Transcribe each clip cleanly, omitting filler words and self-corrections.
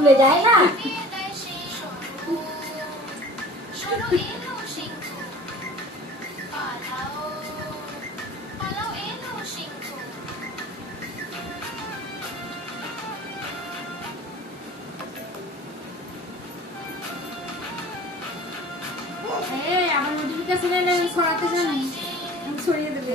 খুলে যায় না। আমার নোটিফিকেশন এলে আমি ছড়াতে জানি, আমি ছড়িয়ে দেবে।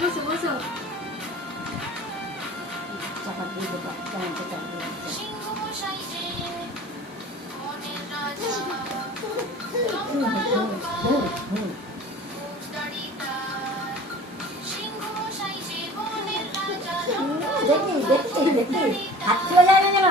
বসো বসো। চাপা দিয়ে দেবো, কেমন তো চাপা দিয়ে দিচ্ছে। দেখি দেখি দেখি, হাত খোলা যায় না যেন।